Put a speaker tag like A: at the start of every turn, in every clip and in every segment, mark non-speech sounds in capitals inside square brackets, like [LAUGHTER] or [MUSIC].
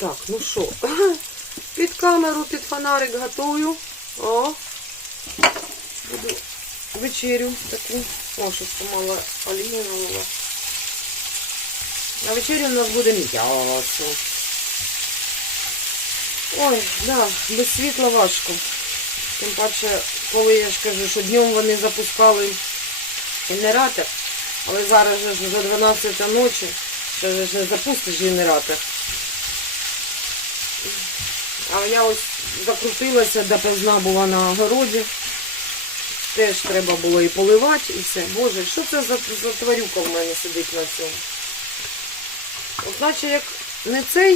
A: Так, ну що, [LAUGHS] під камеру, під фонарик готую. О, буду вечерю таку. О, щось помало олії. На вечерю у нас буде м'ясо. Ой, да, без світла важко. Тим паче, коли я ж кажу, що днем вони запускали генератор, але зараз вже 12 ночі, ще ж не запустиш генератор. А я ось закрутилася, допоздна була на огороді. Теж треба було і поливати, і все. Боже, що це за, за тварюка в мене сидить на цьому? От наче як не цей.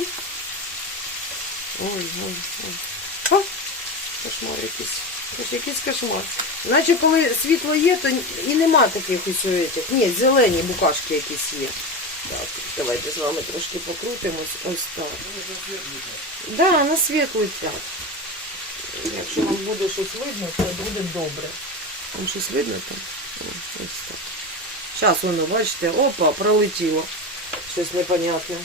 A: Ой, ой, ой. О, кошмар якийсь. Хоч якийсь кошмар. Наче коли світло є, то і нема таких ось. Ні, зелені букашки якісь є. Так, давайте з вами трошки покрутимось. Ось так. Да, на світ летять. Якщо вам буде щось видно, то буде добре. Вам щось видно там? Ось так. Зараз воно, бачите, опа, пролетіло. Щось непонятне.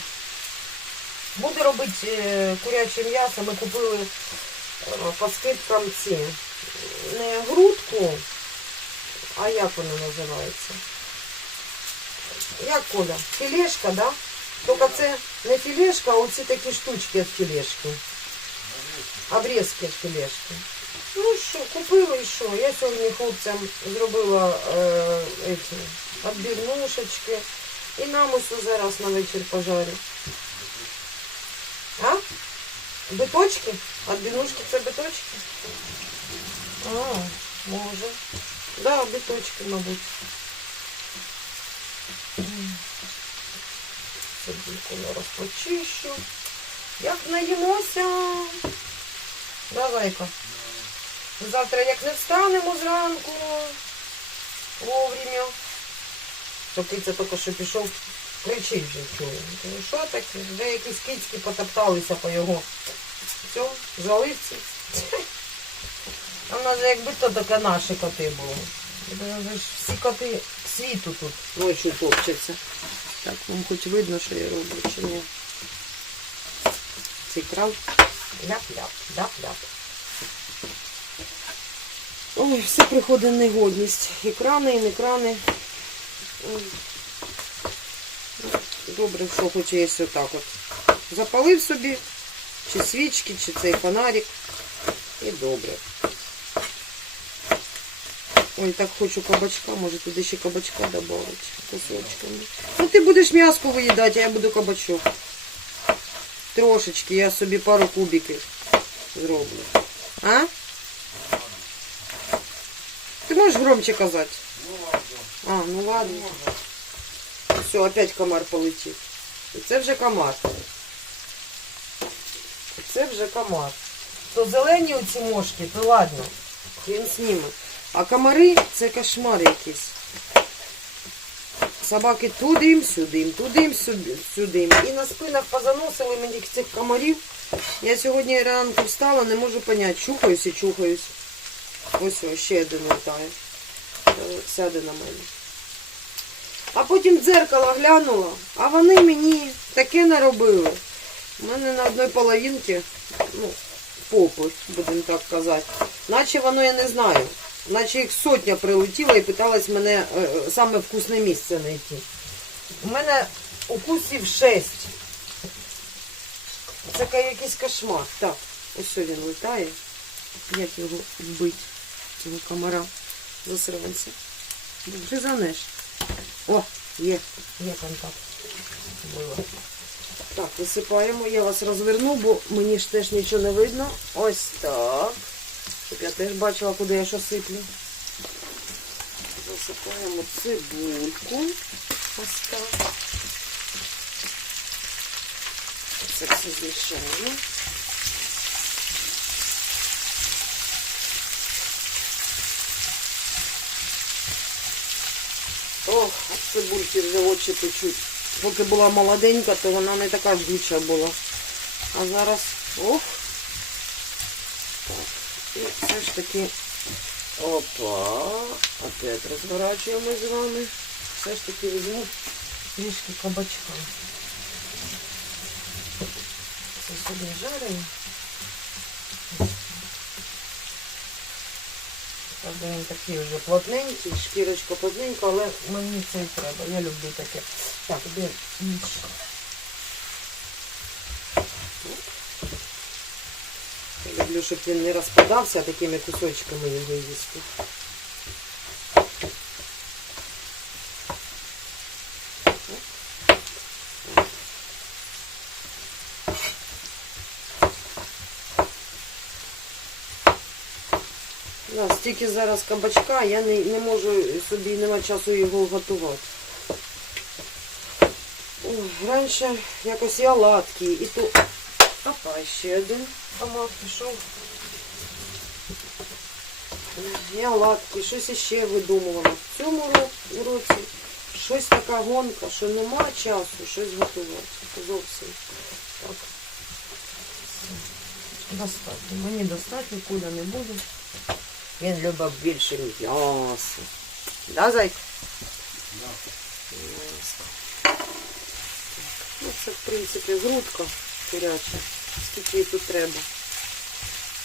A: Буду робити е, куряче м'ясо. Ми купили е, по скидкам ці. Не грудку, а як воно називається? Як Коля? Філешка, да? Тільки це не філешка, а оці такі штучки від філешки. Обрізки від філешки. Ну що, купила і що? Я сьогодні хлопцям зробила е, эти, отбивнушечки. І нам ось зараз на вечір пожарю. А? Биточки? Отбивнушки це биточки? А, може. Да, биточки, мабуть. Цибульку я розпочищу. Як наїмося. Да, зайка? Завтра як не встанемо зранку вовремя. То киця тільки що пішов, кричить вже чую. Кажу, що таке? Вже якісь кицьки потопталися по його. Все, заливці. А в нас якби то таке наші коти були. Ж всі коти світу тут ночі топчаться. Так, вам хоч видно, що я роблю, чи ні. Цей кран. Ляп-ляп, ляп-ляп. Ой, все приходить негодність. І крани, і не крани. Добре, що хоч є отак от. Запалив собі, чи свічки, чи цей фонарик. І добре. Ой, так хочу кабачка, може туди ще кабачка додати кусочками. Ну ти будеш м'яско виїдати, а я буду кабачок. Трошечки, я собі пару кубиків зроблю. А? Ти можеш громче казати? А, ну ладно. Все, опять комар полетів. І це вже комар. Це вже комар. То зелені оці мошки, то ладно. Він зніме. А комари це кошмар якийсь. Собаки туди, сюди, туди, сюди, сюди. І на спинах позаносили мені цих комарів. Я сьогодні ранку встала, не можу поняти, чухаюсь і чухаюсь. Ось ось ще один летає. Е, Сяде на мене. А потім дзеркало глянула, а вони мені таке наробили. У мене на одній половинці, ну, попи, будемо так казати. Наче воно я не знаю. Наче їх сотня прилетіла і питалась мене е, е, саме вкусне місце знайти. У мене укусів шесть. Це ка- якийсь кошмар. Так, ось він летає. Як його вбити, цього комара засранця. Гризанеш. О, є. Є контакт. Було. Так, висипаємо. Я вас розверну, бо мені ж теж нічого не видно. Ось так. Я теж бачила, куди я що сиплю. Засипаємо цибульку. Ось так. Це все змішаємо. Ох, от цибульки вже очі печуть. Поки була молоденька, то вона не така жгуча була. А зараз ох. Так. І все ж таки. Опа. Опять розворачуємо з вами. Все ж таки візьму трішки кабачка. Один жарений. Правда, він такий вже плотненький, шкірочка плотненька, але мені це і треба. Я люблю таке. Так, де ніч. Я люблю, щоб він не розпадався, а такими кусочками його їсти. Да, стільки зараз кабачка, я не, не можу собі, нема часу його готувати. Ой, раніше якось я ладкі, і то... Опа, ще один комар пішов. Я ладкі, щось іще видумувала. В цьому ро- році щось така гонка, що нема часу щось готувати. Зовсім. Так. Достатньо. Мені достатньо, куди не буде. Він любить більше м'яса. Да, зайка? М'ясо. Ну, це, в принципі, грудка куряча. Тут треба.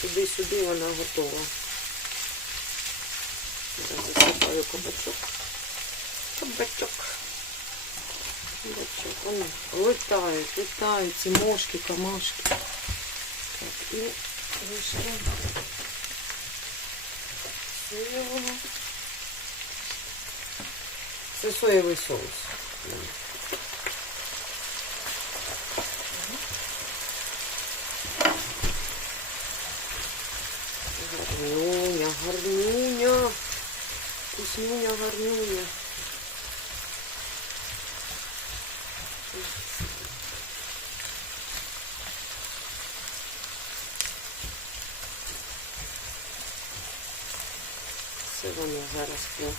A: Туди-сюди вона готова. Зараз засипаю кабачок. Кабачок. Кабачок. Вони летають, летають ці мошки, камашки. Так, і вийшли. Соєвого. Це соєвий соус. Гарнюня, гарнюня. Вкуснюня, гарнюня. Все воно зараз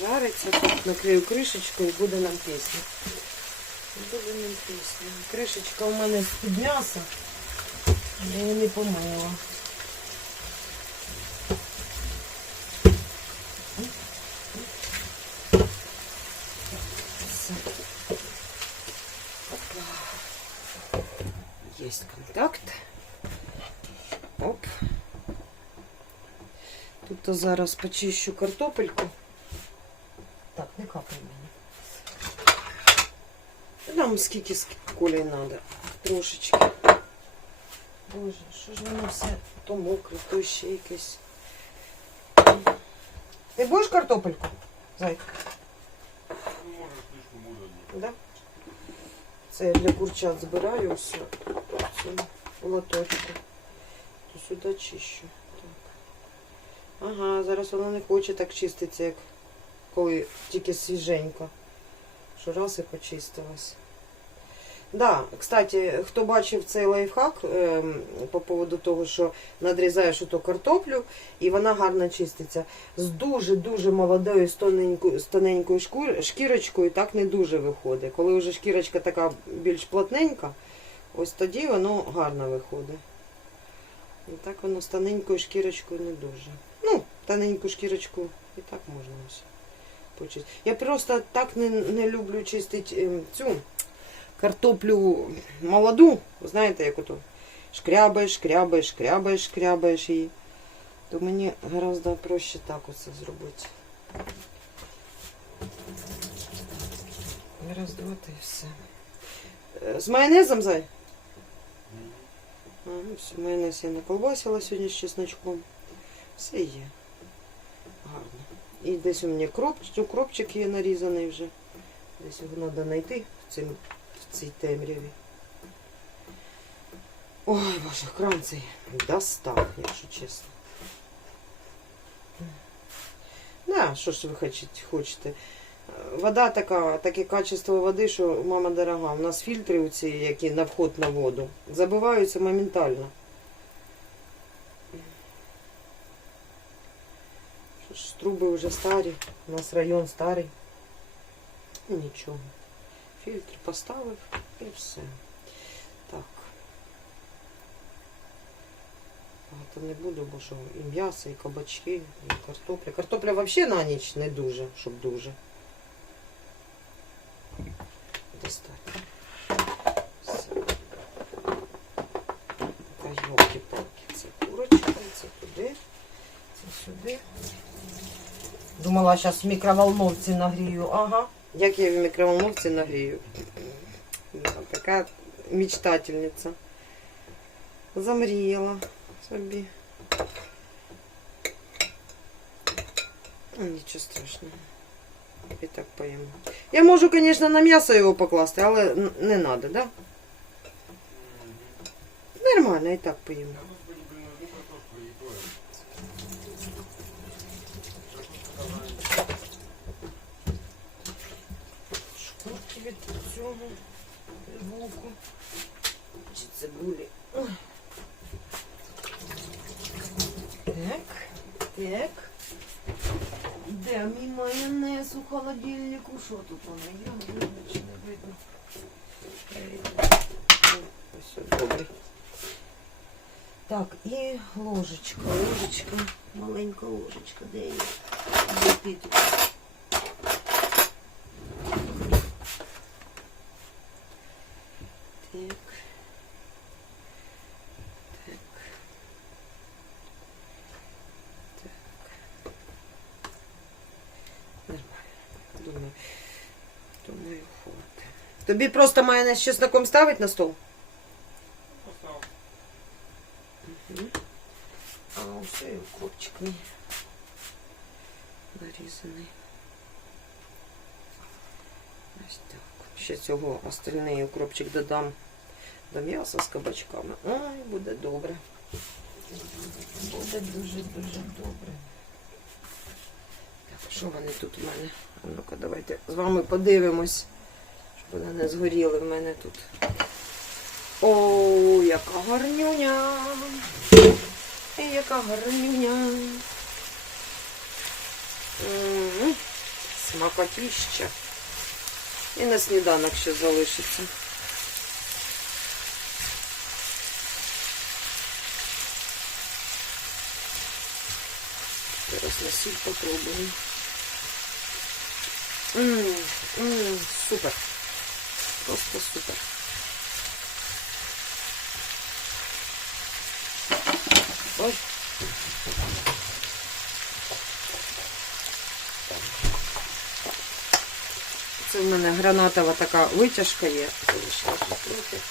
A: жариться. Тут накрию кришечкою і буде нам пісня. Буде нам пісня. Кришечка у мене з-під м'яса. Я її не помила. Есть контакт. Оп. Тут зараз почищу картопельку. Так, не капай мені. Нам скільки колей треба. Трошечки. Боже, що ж воно все то мокре, то ще якесь. Ти будеш картопельку? Зайка? Да? Це я для курчат збираю все. Цю лоточку. То сюди чищу. Так. Ага, зараз вона не хоче так чиститься, як коли тільки свіженько. Що раз і почистилась. Да, кстати, хто бачив цей лайфхак ем, по поводу того, що надрізаєш оту картоплю і вона гарно чиститься. З дуже-дуже молодою, з з тоненькою шкірочкою так не дуже виходить. Коли вже шкірочка така більш плотненька, ось тоді воно гарно виходить. І так воно з тоненькою шкірочкою не дуже. Ну, тоненьку шкірочку і так можна ось почистити. Я просто так не, не люблю чистити ем, цю картоплю молоду, знаєте, як ото шкрябаєш, шкрябаєш, шкрябаєш, шкрябаєш її. То мені гораздо проще так оце зробити. Раз, два, і все. Е, З майонезом, зай? Ну майонез я не колбасила сьогодні з чесночком. Все є. Гарно. І десь у мене кроп, укропчик є нарізаний вже. Десь його треба знайти в, цим, в цій темряві. Ой, боже, кран цей достав, якщо чесно. Да, що ж ви хочете, Вода така, таке качество води, що мама дорога. У нас фільтри оці, які на вход на воду, забиваються моментально. Труби вже старі, у нас район старий. Нічого. Фільтр поставив і все. Так. Багато не буду, бо що і м'ясо, і кабачки, і картопля. Картопля взагалі на ніч не дуже, щоб дуже. Достатньо. Все. Голки-палки. Це курочка, це туди, це сюди. Думала, зараз в мікроволновці нагрію. Ага. Як я в мікроволновці нагрію. Да, така мечтательниця. Замріяла собі. Нічого страшного. І так поїмо. Я можу, звісно, на м'ясо його покласти, але н- не треба, да? Нормально, і так поїмо. Шкурки від цього від луку. Чи цибулі. Ой. Так, так. Де мій майонез у холодильнику? Що тут воно Я Не видно чи не видно? Ось ось, добре. Так, і ложечка, ложечка, маленька ложечка, де її? Де під? Так. Так. Так. Нормально. Думаю, думаю, хватить. Тобі просто майонез з чесноком ставить на стол? Мгм. А ось і укропчик мій нарізаний. Ось так. Ще цього остальний укропчик додам до м'яса з кабачками. Ой, буде добре. Буде дуже-дуже добре. Так, що вони тут в мене? А ну-ка, давайте з вами подивимось, вони не згоріли в мене тут. О, яка гарнюня! Яка гарнюня! Смакотіща. І на сніданок ще залишиться. Зараз на сіль попробую. Ммм, ммм, супер. Просто супер. Ой. Це в мене гранатова така витяжка є. Залишилась трохи.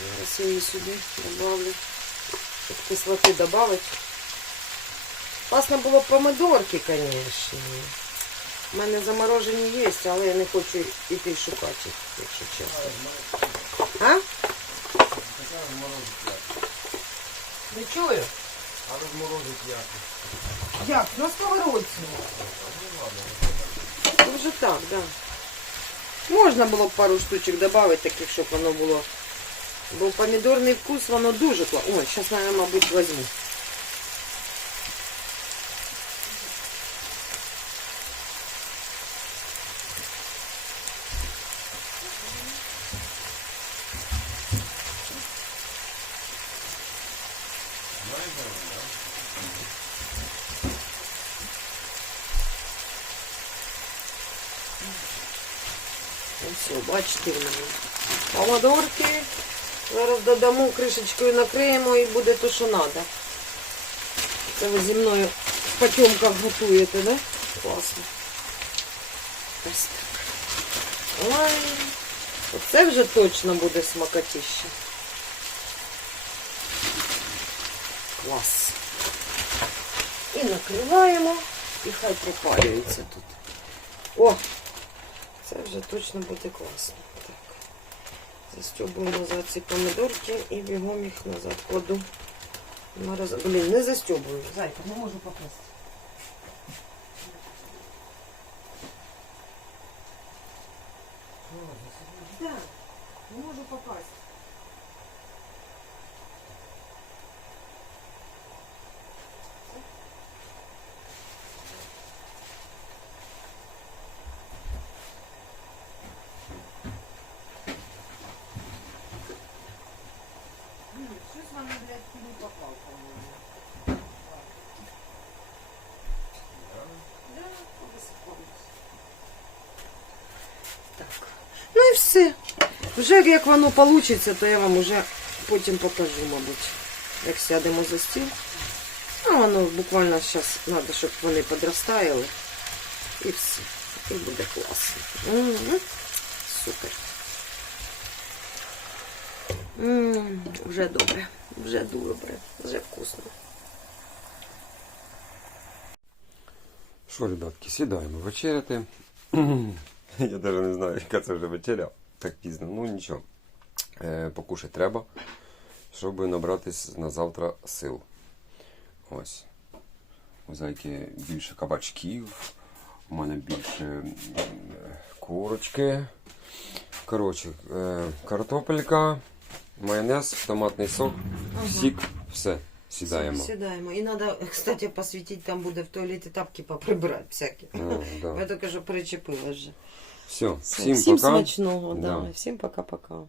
A: Зараз я її сюди добавлю. Кислоти додати. Класно було помидорки, звісно. У мене заморожені є, але я не хочу йти шукати їх, якщо чесно. А? Не чую.
B: А розморозить як?
A: Як? На сковородці. Ну, Вже так, да. Можна було б пару штучок додати, таких, щоб воно було. Бо помідорний вкус, воно дуже класно. Ой, зараз, я, мабуть, возьму. О, бачите в мене. Помидорки. Зараз додамо кришечкою накриємо і буде то, що треба. Це ви зі мною в потемках готуєте, да? Класно. Ось так. Ой, оце вже точно буде смакотіще. Клас. І накриваємо, і хай пропалюється тут. О! Це вже точно буде класно. Так. Застюбуємо назад ці помидорки і бігом їх назад кладу. На роз... Блін, не застюбую. Зайка, не можу попасти. Да, не можу попасть. Блін, Щось вони, блядь, не попав, по-моєму. Да, висипалось. Так. Ну і все. Вже як воно вийде, то я вам уже потім покажу, мабуть, як сядемо за стіл. А воно буквально зараз треба, щоб вони подростаяли. І все. І буде класно. М, Супер. М, Вже добре. Вже добре. Вже вкусно.
C: Що, ребятки, сідаємо вечеряти. [CLEARS THROAT] Я навіть не знаю, яка це вже вечеря. Так пізно. Ну нічого. Е, покушати треба, щоб набратись на завтра сил. Ось. У зайки більше кабачків. У мене більше курочки. Коротше, е, картопелька, майонез, томатний сок, сік, все. Сідаємо.
A: Сідаємо. І треба, кстати, посвітити, там буде в туалеті тапки поприбирати всякі.
C: Да.
A: Я тільки що причепила вже.
C: Все,
A: всем
C: всім,
A: Всім
C: пока.
A: смачного, да.
C: Да.
A: Всім пока-пока.